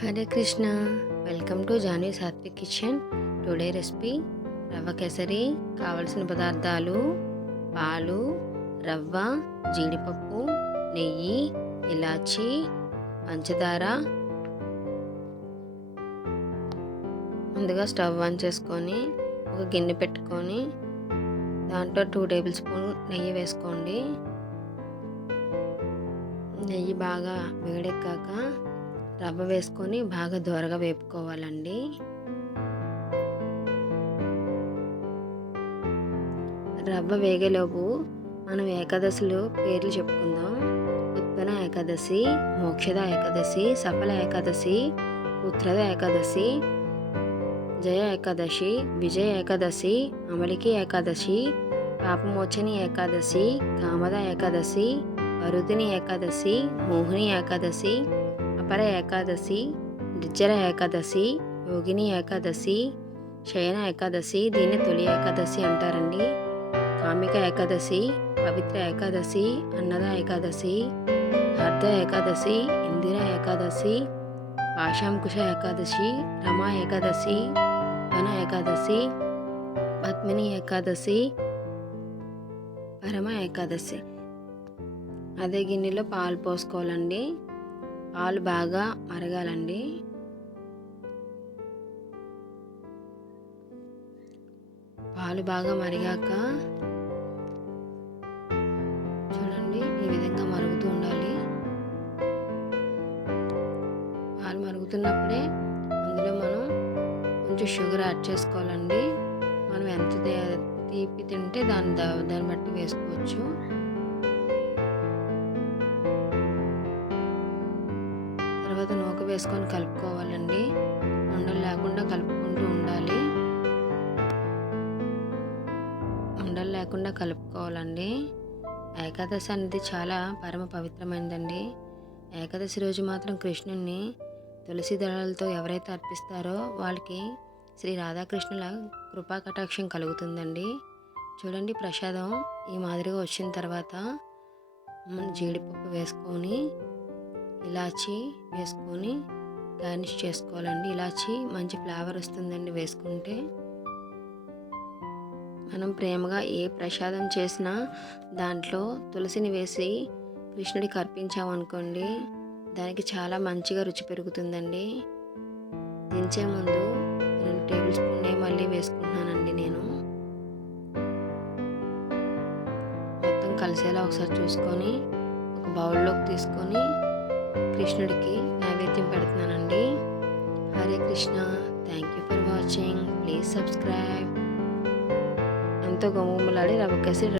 Hare Krishna welcome to Jani Sathvik kitchen today recipe రవ్వ కేసరి కావలసిన పదార్థాలు పాలు రవ్వ జీడిపప్పు నెయ్యి ఇలాచి పంచదార. ముందుగా స్టవ్ ఆన్ చేసుకొని ఒక గిన్నె పెట్టుకొని దాంట్లో టూ టేబుల్ స్పూన్ నెయ్యి వేసుకోండి. నెయ్యి బాగా వేడెక్కాక రవ్వ వేసుకొని బాగా దోరగా వేపుకోవాలండి. రవ్వ వేగేలోపు మనం ఏకాదశిలో పేర్లు చెప్పుకుందాం. ఉత్పన్న ఏకాదశి మోక్షద ఏకాదశి సఫల ఏకాదశి పుత్రద ఏకాదశి జయ ఏకాదశి విజయ ఏకాదశి అమలికి ఏకాదశి పాపమోచని ఏకాదశి కామద ఏకాదశి వరుదిని ఏకాదశి మోహిని ఏకాదశి అపర ఏకాదశి నిర్జర ఏకాదశి యోగిని ఏకాదశి శయన ఏకాదశి దీన్ని తొలి ఏకాదశి అంటారండి. కామిక ఏకాదశి పవిత్ర ఏకాదశి అన్నద ఏకాదశి అర్ధ ఏకాదశి ఇందిర ఏకాదశి పాశాంకుశ ఏకాదశి రమా ఏకాదశి వన ఏకాదశి పద్మిని ఏకాదశి పరమ ఏకాదశి. అదే గిన్నెలో పాలు పోసుకోవాలండి. పాలు బాగా మరగాలండి. పాలు బాగా మరిగాక చూడండి ఈ విధంగా మరుగుతూ ఉండాలి. పాలు మరుగుతున్నప్పుడే అందులో మనం కొంచెం షుగర్ యాడ్ చేసుకోవాలండి. మనం ఎంత తీపి తింటే దాని దాన్ని బట్టి వేసుకోవచ్చు. తర్వాత నూక వేసుకొని కలుపుకోవాలండి. ఉండలు లేకుండా కలుపుకుంటూ ఉండాలి. ఉండలు లేకుండా కలుపుకోవాలండి. ఏకాదశి అనేది చాలా పరమ పవిత్రమైనదండి ఏకాదశి రోజు మాత్రం కృష్ణుణ్ణి తులసి దళాలతో ఎవరైతే అర్పిస్తారో వాళ్ళకి శ్రీ రాధాకృష్ణుల కృపా కటాక్షం కలుగుతుందండి. చూడండి ప్రసాదం ఈ మాదిరిగా వచ్చిన తర్వాత మనం జీడిపప్పు వేసుకొని ఇలాచి వేసుకొని గార్నిష్ చేసుకోవాలండి. ఇలాచి మంచి ఫ్లేవర్ వస్తుందండి వేసుకుంటే. మనం ప్రేమగా ఏ ప్రసాదం చేసినా దాంట్లో తులసిని వేసి కృష్ణుడికి అర్పించామనుకోండి దానికి చాలా మంచిగా రుచి పెరుగుతుందండి. దించే ముందు రెండు టేబుల్ స్పూన్ మళ్ళీ వేసుకుంటున్నానండి నేను. మొత్తం కలిసేలా ఒకసారి చూసుకొని ఒక బౌల్లోకి తీసుకొని కృష్ణుడికి నైవేద్యం పెడుతున్నానండి. Hare Krishna. Thank you for watching please subscribe ఎంతో గమ్ములాడి రవ్వకేసి